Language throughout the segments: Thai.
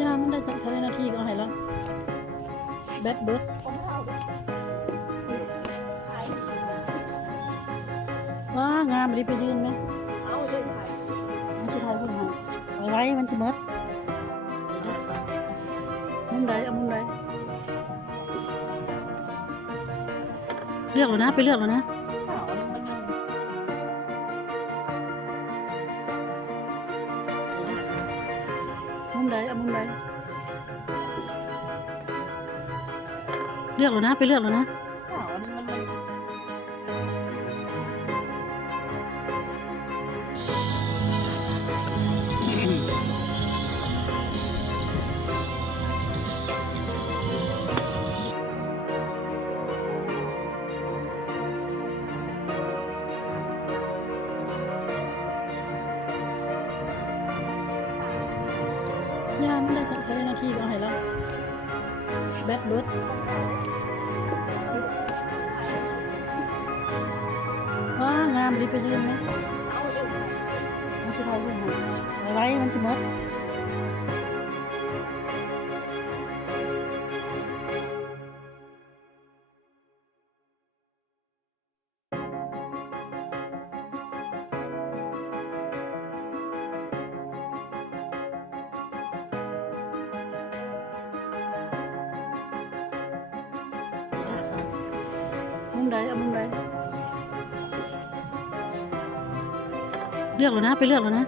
ยามันได้จากเท่านาทีก็ให้แล้วแบดเบิร์ดว้างามรีบไปยืนไหมมันจะทายคนหาเอาไว้มันจะมดมุมใดเอามุมใดเลือกแล้วนะไปเลือกแล้วนะมุมใดเอามุมใดเลือกแล้วนะไปเลือกแล้วนะยามันได้จากเท่านาทีก็ให้แล้วแบดเบิร์ดว้างามรีบไปยืนไหมมันจะทายคนหาเอาไว้มันจะมดมุมใดเอามุมใดเลือกแล้วนะไปเลือกแล้วนะ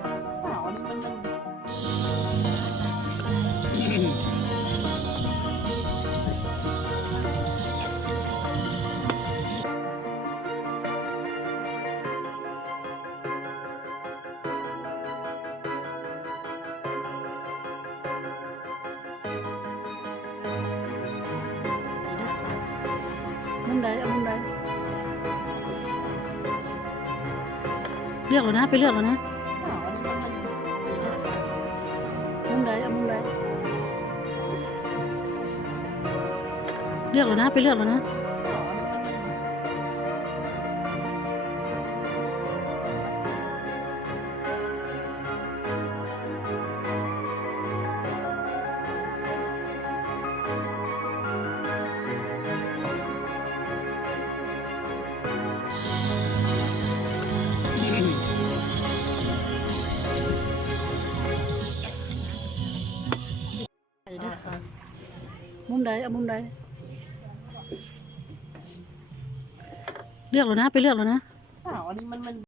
มุมใดเอามุมใดเลือกแล้วนะไปเลือกแล้วนะมุมใดเอามุมใดเลือกแล้วนะไปเลือกแล้วนะมุมใดเอามุมใดเลือกแล้วนะไปเลือกแล้วนะ